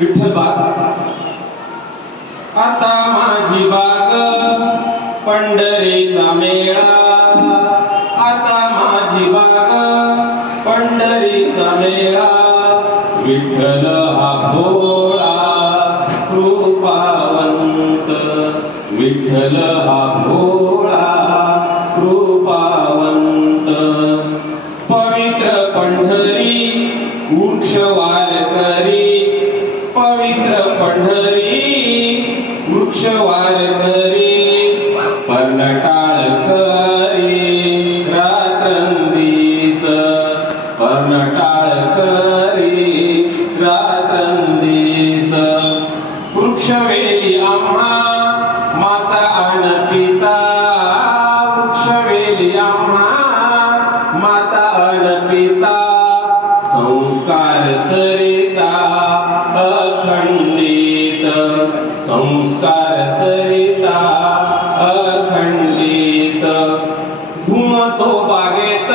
विठ्ठल बाग आता माझी बाग पंढरीचा मेळा, आता माझी बाग पंढरीचा मेळा, विठ्ठल हा भोळा कृपावंत, विठ्ठल हा भोळा कृपावंत, पवित्र पंढरी वृक्षवार करी, पवित्र पंढरी वृक्षवार करी, पर्णटाळ करी रात्रंदिस, पर्णटाळ करी रात्रंदिस, वृक्षवेली आम्हा माता अन पिता, वृक्षवेली आम्हा माता अन पिता, संस्कार सरिता अखंडित, संस्कार सरिता अखंडित, घुमतो बागेत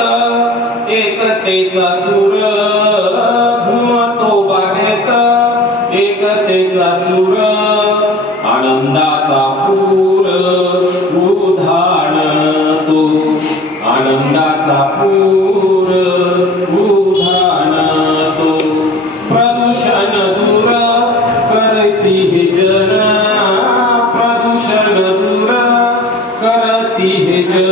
एकतेचा सूर, घुमतो बागेत एकतेचा सूर, आनंदाचा पूर उधाणतो, आनंदाचा पूर उधाणतो, प्रदूषण दूर करती हे जन, प्रदूषण दूर करती हे जन,